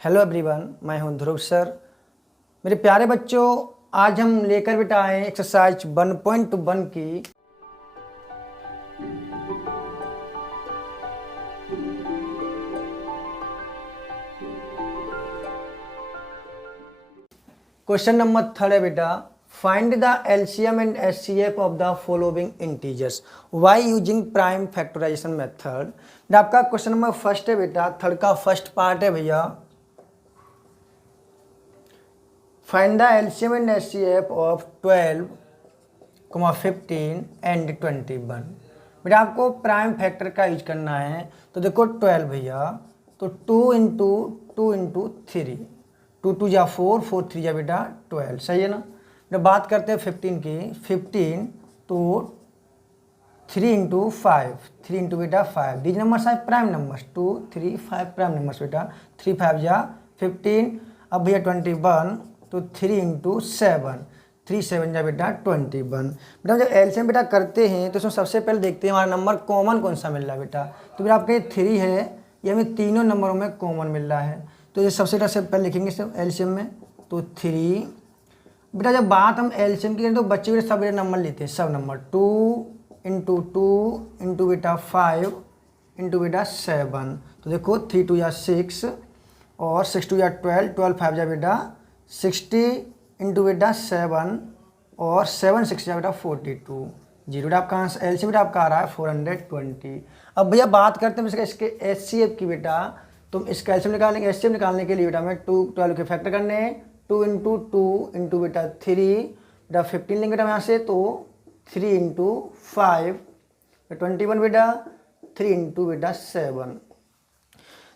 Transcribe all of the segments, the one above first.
Hello everyone, मैं हूं ध्रुव sir. मेरे प्यारे बच्चों, आज हम लेकर बेटा आए एक्सरसाइज 1.1 की क्वेश्चन नंबर 3 है बेटा। Find the LCM and HCF of the following integers by using prime factorisation method. आपका क्वेश्चन नंबर फर्स्ट है बेटा, थर्ड का फर्स्ट पार्ट है भैया। Find the LCM and HCF of 12, 15 and 21। बेटा आपको प्राइम फैक्टर का यूज करना है। तो देखो 12 भैया, तो 2 इंटू 3, 2 2 जा 4, 4 3 जा बेटा 12, सही है ना। जब बात करते हैं 15 की, 15 तो 3 इंटू 5, 3 इंटू बेटा 5, these numbers are prime numbers, 2 3 5 prime numbers बेटा, 3 5 जा 15। अब भैया 21 तो 3 इंटू 7, 3 7 जा बेटा 21। बेटा जब एलसीएम बेटा करते हैं तो उसमें सबसे पहले देखते हैं हमारा नंबर कॉमन कौन सा मिल रहा है बेटा। तो बेटा आपके 3 है, ये हमें तीनों नंबरों में कॉमन मिल रहा है। तो ये सबसे पहले लिखेंगे सब एलसीएम में, तो 3। बेटा जब बात हम एलसीएम की करें तो बच्चे बेटा सब बेटा नंबर लेते हैं, सब नंबर 2 इंटू 2 इंटू बेटा 5 इंटू बेटा 7। तो देखो 3 2 या 6 और 6 2 या 12, 12 5 जा बेटा 60 इंटू बेटा 7 और 7 6 जा बेटा 42। जीरो बेटा आपका आंसर एलसीएम बेटा आपका आ रहा है 420। अब भैया बात करते हैं इसके एचसीएफ की बेटा। तो इसका एलसीएम निकालेंगे, एचसीएफ निकालने के लिए बेटा हमें 2 12 के फैक्टर करने हैं। 2 इंटू 2 इंटू बेटा 3 बेटा 15 लेंगे बेटा यहाँ से, तो 3 इंटू 5 21 बेटा, 3 इंटू बेटा 7।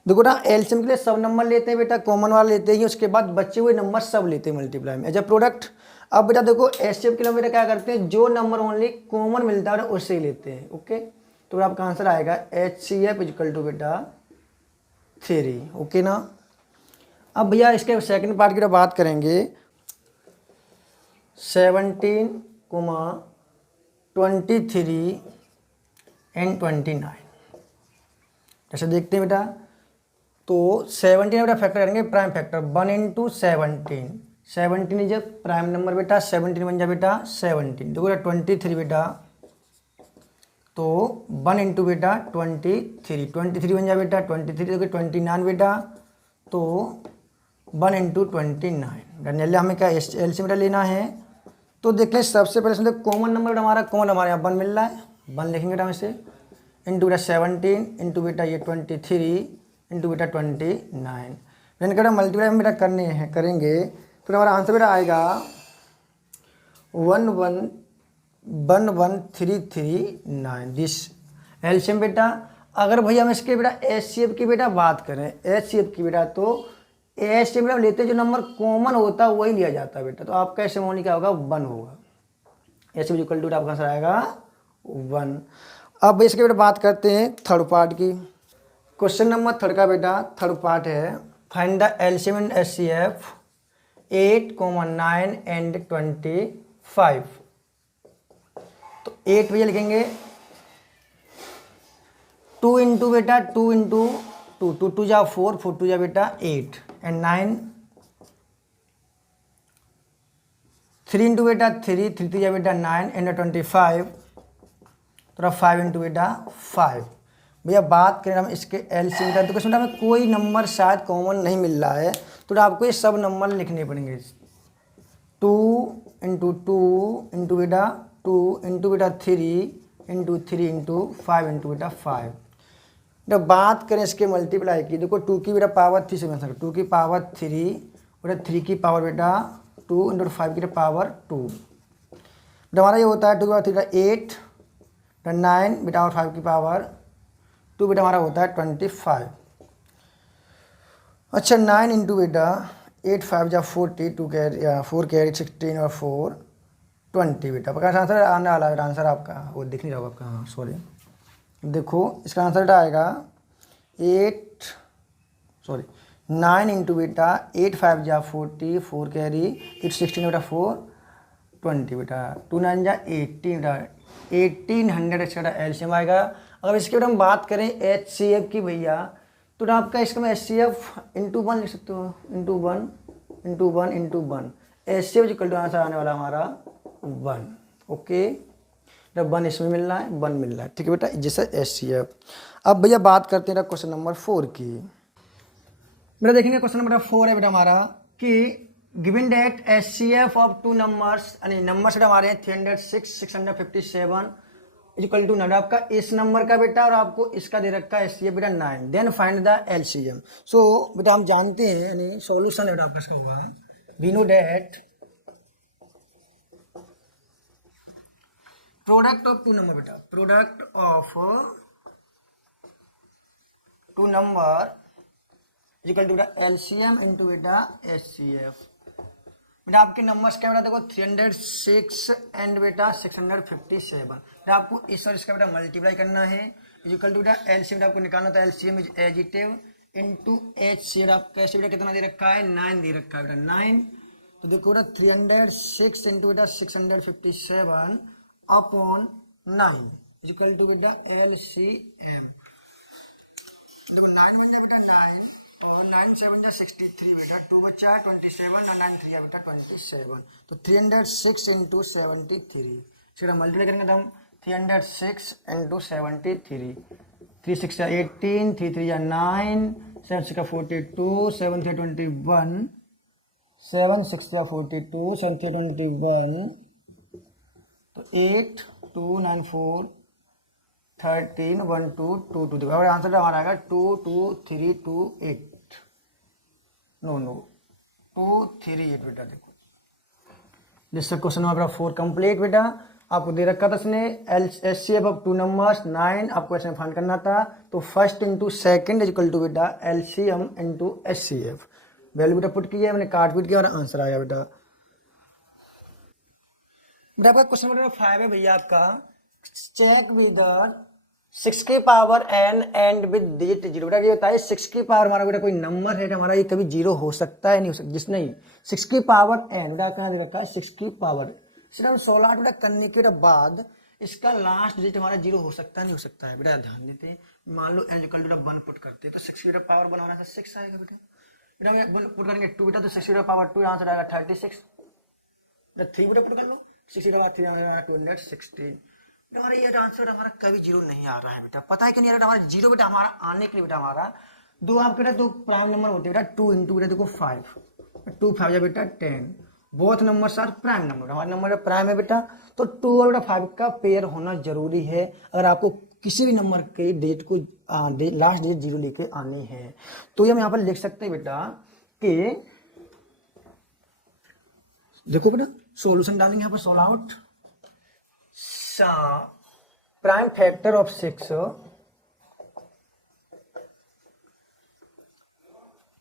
देखो ना एलसीएम के लिए सब नंबर लेते हैं बेटा, कॉमन वाला लेते हैं, उसके बाद बच्चे हुए नंबर सब लेते हैं मल्टीप्लाई में एज ए प्रोडक्ट। अब बेटा देखो एचसीएफ के लिए बेटा क्या करते हैं, जो नंबर ओनली कॉमन मिलता है उससे ही लेते हैं। ओके, तो आपका आंसर आएगा एचसीएफ इक्वल टू बेटा 3। ओके ना। अब भैया इसके सेकंड पार्ट की बात करेंगे, 17, 23 एंड 29। जैसे देखते हैं बेटा, तो 17 बेटा फैक्टर करेंगे prime factor 1 into 17, 17 is prime number बेटा, 17 बन जा बेटा 17। देखो बेटा 23 बेटा, तो 1 इंटू बेटा 23, 23 बन जा बेटा 23। देखो 29 बेटा, तो 1 इंटू 29। जल्दी हमें क्या एलसीएम बेटा लेना है। तो देख लें सबसे पहले समझो कॉमन नंबर बेटा हमारा, कॉमन हमारे यहाँ 1 मिल रहा है, 1 लिखेंगे बेटा इसे, इंटू बेटा 17 इंटू बेटा ये 23 इंटू बेटा 29। यानी बेटा मल्टीप्लाई हम बेटा करने हैं, करेंगे तो हमारा आंसर बेटा आएगा 11339 दिस एलसीएम बेटा। अगर भैया हम इसके बेटा एचसीएफ की बेटा बात करें, एचसीएफ की बेटा, तो एचसीएफ बेटा लेते जो नंबर कॉमन होता है वही लिया जाता है बेटा। तो आपका एचसीएफ होने क्या होगा, 1 होगा। एचसीएफ इक्वल टू आपका आंसर आएगा 1। अब इसके बेटा बात करते हैं थर्ड पार्ट की। क्वेश्चन नंबर 3 का बेटा थर्ड पार्ट है, find the LCM and HCF 8, 9 and 25। तो 8 भैया लिखेंगे 2 इंटू बेटा 2 इंटू 2, 2 2 जा 4, 4 2 जा बेटा 8 एंड 9, 3 इंटू बेटा 3, 3 3 जा बेटा 9 एंड 25, तो 5 इंटू बेटा 5। भैया बात करें हम इसके एलसीएम का, तो क्वेश्चन हमें कोई नंबर शायद कॉमन नहीं मिल रहा है, तो आपको ये सब नंबर लिखने पड़ेंगे। 2 इंटू 2 इंटू बेटा 2 इंटू बेटा 3 इंटू 3 इंटू 5 इंटू बेटा 5। जब बात करें इसके मल्टीप्लाई की, देखो 2 की बेटा पावर 3 से बन सकता, 2 की पावर 3 बेटा 3 की पावर बेटा 2 इंटू 5 की पावर 2। बेटा हमारा ये होता है 2 की पावर 3 बेटा 8, 9 बेटा और 5 की पावर 2 बेटा हमारा होता है 25। अच्छा 9 इंटू बेटा 8 5 जा 40, 2 कैरी 4 कैरी 16 और 4 20 बेटा। आपका आंसर आने वाला है, आंसर आपका वो दिख नहीं रहा होगा आपका, हाँ सॉरी। देखो इसका आंसर बेटा आएगा 9 इंटू बेटा 8 5 जा 40, 4 कैरी 8 16 बेटा 4 20 बेटा, 2 9 जा 18 बेटा, 1800 बेटा एलसीएम आएगा। अगर इसके बेटा हम बात करें एचसीएफ की भैया, तो आपका इसका मैं HCF इंटू 1 लिख सकते हो, into 1 into 1 into 1, HCF equal to answer आने वाला हमारा 1। ओके, जब 1 इसमें मिल रहा है 1 मिल रहा है, ठीक है बेटा, जैसे HCF। अब भैया बात करते हैं क्वेश्चन नंबर 4 की। बेटा देखेंगे क्वेश्चन नंबर 4 है बेटा हमारा कि given that HCF of two numbers, यानी नंबर्स हमारे हैं 306 657 इक्वल टू नंबर आपका इस नंबर का बेटा और आपको इसका दे रखा है HCF बेटा 9, देन फाइंड द LCM। सो बेटा हम जानते हैं, यानी सॉल्यूशन है बेटा आपका इसका होगा, we know that product of two number बेटा, product of two number equal to बेटा LCM इंटू बेटा HCF। बेटा आपके नंबर्स क्या बेटा देखो 306 एंड बेटा 657, बेटा आपको इस और इसका बेटा मल्टीप्लाई करना है, इक्वल टू बेटा LCM आपको निकालना था, LCM is additive into HCF। आप कैसे बेटा कितना दे रखा है 9 दे रखा है बेटा 9, तो देखो बेटा 306 इंटू बेटा 657 अपॉन 9 इक्वल टू बेटा LCM। देखो 9 बनता बेटा 9 और 9 7 जा 63 बेटा, 2 बच्चा 27 और 9 3 है बेटा 27, तो 306 इंटू 73, इसका मल्टीप्लाई करेंगे तो हम 306 इंटू 73, 3 6 जा 18, 3 3 जा 9, 7 6 42, 7 3 21, 7 6 जा 42, 7 3 21, तो 8 2 9 4 13 1 2 2 2, देखो आंसर हमारा आएगा 2 2 3 2 8, नो 2 3 8 बेटा। देखो जिससे क्वेश्चन नंबर 4 कंप्लीट बेटा, आपको दे रखा था इसने HCF ऑफ टू नंबर्स 9, आपको ऐसे फाइंड करना था, तो first into second equal to बेटा LCM इंटू HCF, वैल्यू बेटा पुट किया, मैंने काट पीट किया और आंसर आया बेटा। बेटा आपका क्वेश्चन नंबर 5 है भैया आपका, चेक विद 6 की power n and with digit 0। बेटा ये बताइए 6 की पावर हमारा बेटा कोई नंबर है हमारा, ये कभी 0 हो सकता है नहीं हो सकता, जिस नहीं 6 की पावर n बेटा कहाँ दे रखा है 6 की पावर, सिर्फ 16 बेटा करने के बाद इसका लास्ट डिजिट हमारा 0 हो सकता है नहीं हो सकता है बेटा, ध्यान देते हैं। मान लो n इक्वल टू 1 पुट करते हैं तो 6 की पावर बनाना था 6 आएगा बेटा, बेटा पुट करेंगे 2 बेटा, तो 6 की पावर 2 आंसर आएगा 36, 3 बेटा पुट कर लो 6 की पावर 3 आएगा 216। हमारा ये आंसर हमारा कभी 0 नहीं आ रहा है बेटा, पता है कि नहीं आ रहा हमारा 0 बेटा, हमारा आने के लिए बेटा हमारा दो आपके बेटा दो प्राइम नंबर होते हैं बेटा, 2 इंटू बेटा देखो 5, 2 5 जा बेटा 10, both numbers are prime number, हमारा नंबर प्राइम है बेटा, तो 2 और बेटा 5 का पेयर होना जरूरी है अगर आपको किसी भी नंबर के डेट को लास्ट डेट 0 लेके आनी है। तो ये हम यहाँ पर लिख सकते हैं बेटा कि देखो बेटा सोल्यूशन डालेंगे यहाँ पर, solve out prime factor of 6,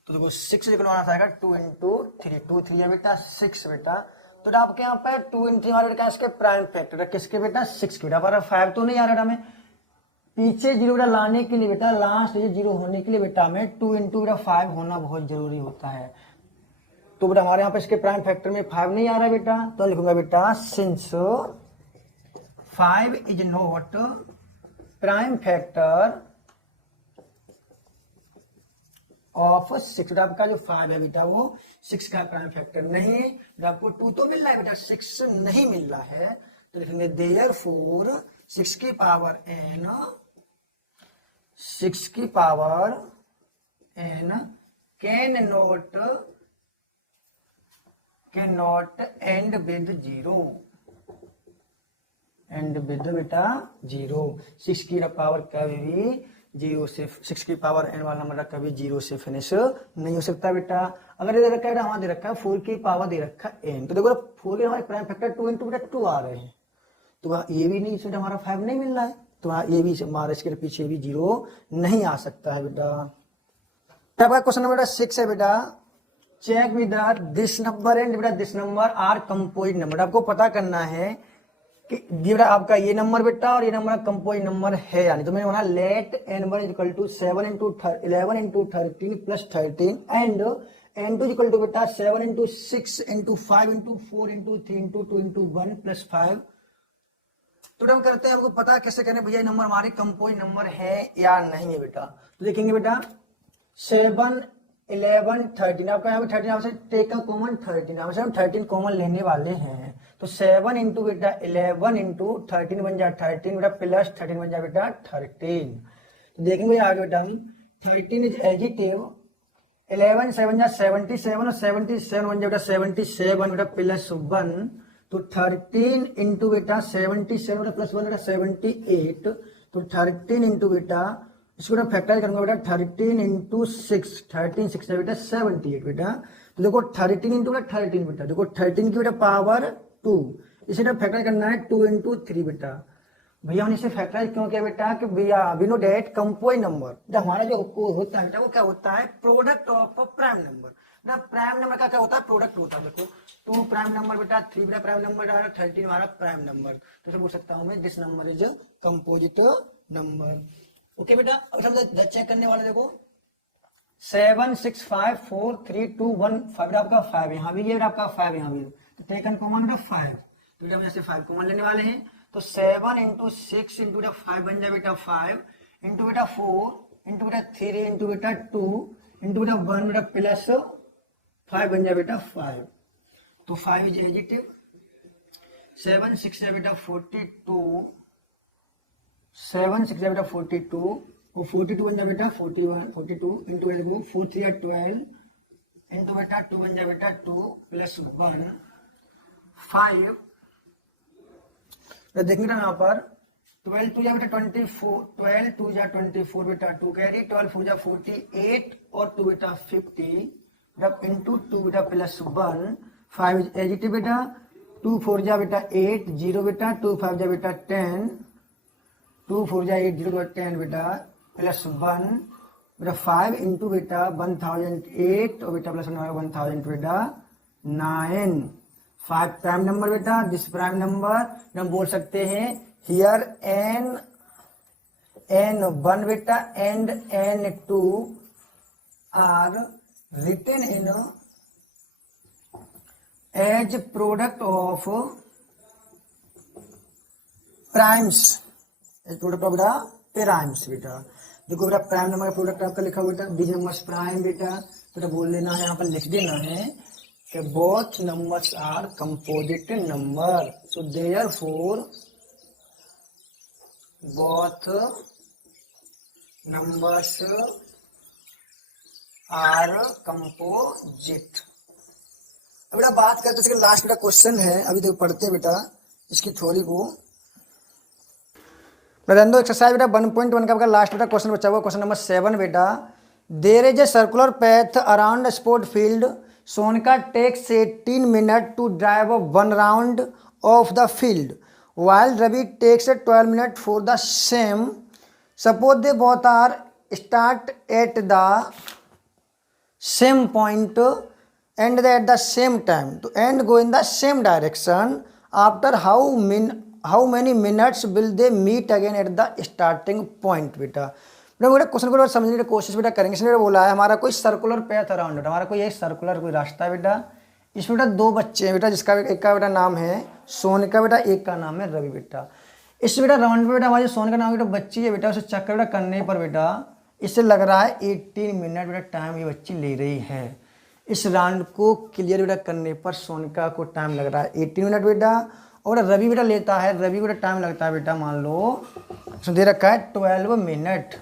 तो देखो 6 लिखना आएगा 2 इंटू 3, 2 3 है बेटा 6 बेटा, तो आपके यहाँ पे 2 इंटू हमारे बेटा इसके प्राइम फैक्टर किसके बेटा 6 के बेटा, पर 5 तो नहीं आ रहा हमें, पीछे 0 बेटा लाने के लिए बेटा, लास्ट ये 0 होने के लिए बेटा हमें 2 इंटू बेटा 5 होना बहुत जरूरी होता है, तो बेटा हमारे यहाँ पे इसके प्राइम फैक्टर में 5 नहीं आ रहा है बेटा, तो लिखूंगा बेटा since 5 is not prime factor of 6, आपका जो 5 है बेटा वो 6 का प्राइम फैक्टर नहीं है, आपको 2 तो मिल रहा है बेटा 6 नहीं मिल रहा है, तो लिखेंगे therefore 6 की पावर n, 6 की power n cannot end with 0, and with बेटा 0, 6 की पावर कभी भी 0 से 6 की पावर n वाला नंबर कभी 0 से फिनिश नहीं हो सकता बेटा। अगर ये दे रखा है बेटा हमारा दे रखा है 4 की पावर दे रखा है n, तो देखो 4 के हमारे प्राइम फैक्टर 2 इंटू बेटा 2 आ रहे हैं, तो ये भी नहीं इसमें हमारा 5 नहीं मिल रहा है, तो ये भी हमारे इसके पीछे भी 0 नहीं आ सकता है बेटा। आपका क्वेश्चन नंबर 6 है बेटा, check with this number and बेटा this number are composite number, आपको पता करना है कि बेटा आपका ये नंबर बेटा और ये नंबर कंपोजिट नंबर है, यानी तो मैंने बोला let n1 equal to 7 into 11 into 13 plus 13 and n2 equal to बेटा 7 into 6 into 5 into 4 into 3 into 2 into 1 plus 5। तो हम करते हैं, आपको पता कैसे करें भैया नंबर हमारे कंपोजिट नंबर है या नहीं है बेटा, तो देखेंगे बेटा 7 11 13, आपका यहाँ पे 13 आपसे टेक का कॉमन 13, यहाँ से हम 13 कॉमन लेने वाले हैं। तो 7 इंटू बेटा 11 इंटू 13 बन जाए 13 बेटा प्लस 13 बन जाए बेटा 13। तो देखेंगे आगे बेटा हम 13 इज एडिटिव, 11 7 जा 77 और 77 बन जाए बेटा 77 बेटा प्लस 1। तो 13 इंटू बेटा 77 बेटा प्लस 1 बेटा 78। तो 13 इंटू बेटा इसको बेटा फैक्टराइज करूंगा बेटा 13 इंटू 6, 13 6 बेटा 78 बेटा। तो देखो 13 इंटू बेटा 13 बेटा, देखो 13 की बेटा पावर 2, इसे बेटा फैक्टराइज करना है 2 इंटू 3 बेटा। भैया हमने इसे फैक्टराइज क्यों किया बेटा कि भैया we know that compose number, जब हमारा जो होता है बेटा वो क्या होता है, प्रोडक्ट ऑफ प्राइम नंबर। ना प्राइम नंबर का क्या होता है, प्रोडक्ट होता है। देखो 2 प्राइम नंबर बेटा, 3 बेटा प्राइम नंबर, 13 हमारा प्राइम नंबर। तो बोल सकता हूँ मैं this number is composite number. Okay बेटा, अब हम चेक करने वाले देखो 7 6 5 4 3 2 1 5 आपका 5 यहाँ भी है, आपका 5 यहाँ भी है। तो टेकन कॉमन बेटा 5, तो बेटा हम 5 कॉमन लेने वाले हैं। तो 7 इंटू 6 इंटू बेटा 5 बन जाए बेटा 5 इंटू बेटा 4 इंटू बेटा 3 इंटू बेटा 2 इंटू बेटा 1 बेटा प्लस 5 बन जाए बेटा 5। तो 5 इज एडिटिव, 7 6 है बेटा 42, 7 6 है बेटा 42 और 42 बन जाए बेटा 41 42 इंटू 4 3 या 12 इंटू बेटा 2 बन जाए बेटा 2 प्लस 1 5। तो देखिए यहाँ पर 12 2 जा बेटा 24, 12 2 जा 24 बेटा 2 कैरी, 12 4 जा 48 और 2 बेटा 50 बेटा इंटू 2 बेटा प्लस 1। 5 इज एडिटिव बेटा, 2 4 जा बेटा 8 0 बेटा, 2 5 जा बेटा 10, 2 4 जा 8 0 10 बेटा प्लस 1 बेटा 5 इंटू बेटा 1008 और बेटा प्लस 1000 बेटा 9। 5 प्राइम नंबर बेटा, दिस प्राइम नंबर हम बोल सकते हैं हियर n1 बेटा and n2 are written in as product of primes, product of बेटा प्राइम्स बेटा। देखो बेटा प्राइम नंबर का प्रोडक्ट आपका लिखा हुआ बेटा बीज नंबर प्राइम बेटा, तो बोल देना है यहाँ पर लिख देना है कि both numbers are composite number, so therefore both numbers are composite. बेटा बात करते इसके लास्ट बेटा क्वेश्चन है, अभी देखो पढ़ते हैं बेटा इसकी थ्योरी को। एक्सरसाइज बेटा 1.1 का लास्ट बेटा क्वेश्चन बचा हुआ, क्वेश्चन नंबर 7 बेटा। There is a circular path around sport field, Sonika takes 18 minute to drive 1 round of the field while Ravi takes 12 minutes for the same. Suppose they both are start at the same point and at the same time and go in the same direction. After how many minutes will they meet again at the starting point? बेटा question को समझने की कोशिश बेटा करेंगे। इसने बोला है हमारा कोई सर्कुलर पैथ अराउंड, हमारा कोई एक सर्कुलर कोई रास्ता है बेटा। इसमें बेटा 2 बच्चे हैं बेटा, जिसका एक का बेटा नाम है सोनिका बेटा, एक का नाम है रवि बेटा। इससे बेटा राउंड पे बेटा हमारी सोनिका नाम बेटा बच्ची है बेटा, उसे चक्कर बेटा करने पर बेटा इससे लग रहा है 18 मिनट बेटा टाइम ये बच्ची ले रही है। इस राउंड को क्लियर बेटा करने पर सोनिका को टाइम लग रहा है 18 मिनट बेटा, और रवि बेटा लेता है, रवि बेटा टाइम लगता है बेटा मान लो उसने दे रखा है 12 मिनट।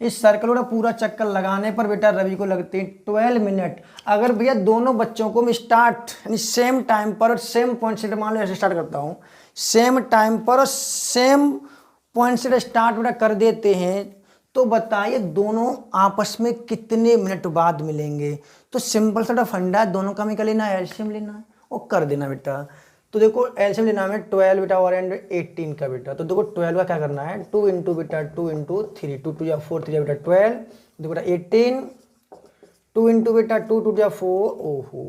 इस सर्कल बेटा पूरा चक्कर लगाने पर बेटा रवि को लगते हैं 12 मिनट। अगर भैया दोनों बच्चों को मैं स्टार्ट यानी सेम टाइम पर और सेम पॉइंट से मान लो ऐसे स्टार्ट करता हूँ, सेम टाइम पर और सेम पॉइंट से स्टार्ट बेटा कर देते हैं, तो बताइए दोनों आपस में कितने मिनट बाद मिलेंगे। तो सिंपल सा फंडा है, दोनों का में क्या लेना है, एलसीएम लेना है और कर देना बेटा। तो देखो एलसीएम लेना है 12 बेटा और एंड 18 का बेटा। तो देखो 12 का क्या करना है 2 इंटू बेटा 2 इंटू 3, 2 2 या 4 3 बेटा 12, देखो बेटा 18, 2 इंटू बेटा 2 2 या 4, ओहो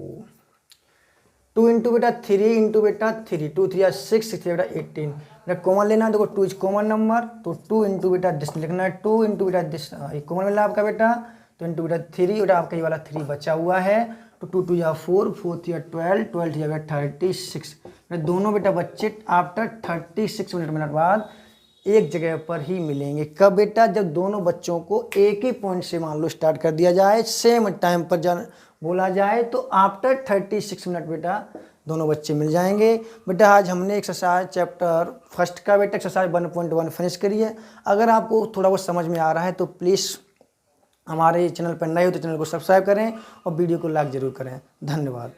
2 इंटू बेटा 3 इंटू बेटा 3, 2 3 या 6 6 बेटा 18 बेटा कॉमन लेना है। देखो 2 इज कॉमन नंबर, तो 2 इंटू बेटा दिस लिखना है, 2 इंटू बेटा दिस कॉमन मिला आपका बेटा, तो इंटू बेटा 3 बेटा आपका ये वाला 3 बचा हुआ है। तो 2 2 या 4, 4 3 या 12, 12 3 या 36 दोनों बेटा बच्चे आफ्टर 36 मिनट बाद एक जगह पर ही मिलेंगे। कब बेटा? जब दोनों बच्चों को एक ही पॉइंट से मान लो स्टार्ट कर दिया जाए, सेम टाइम पर बोला जाए, तो आफ्टर 36 मिनट बेटा दोनों बच्चे मिल जाएंगे। बेटा आज हमने एक्सरसाइज चैप्टर फर्स्ट का बेटा एक्सरसाइज 1.1 फिनिश करी है। अगर आपको थोड़ा बहुत समझ में आ रहा है तो प्लीज़ हमारे चैनल पर नए हो तो चैनल को सब्सक्राइब करें और वीडियो को लाइक ज़रूर करें। धन्यवाद।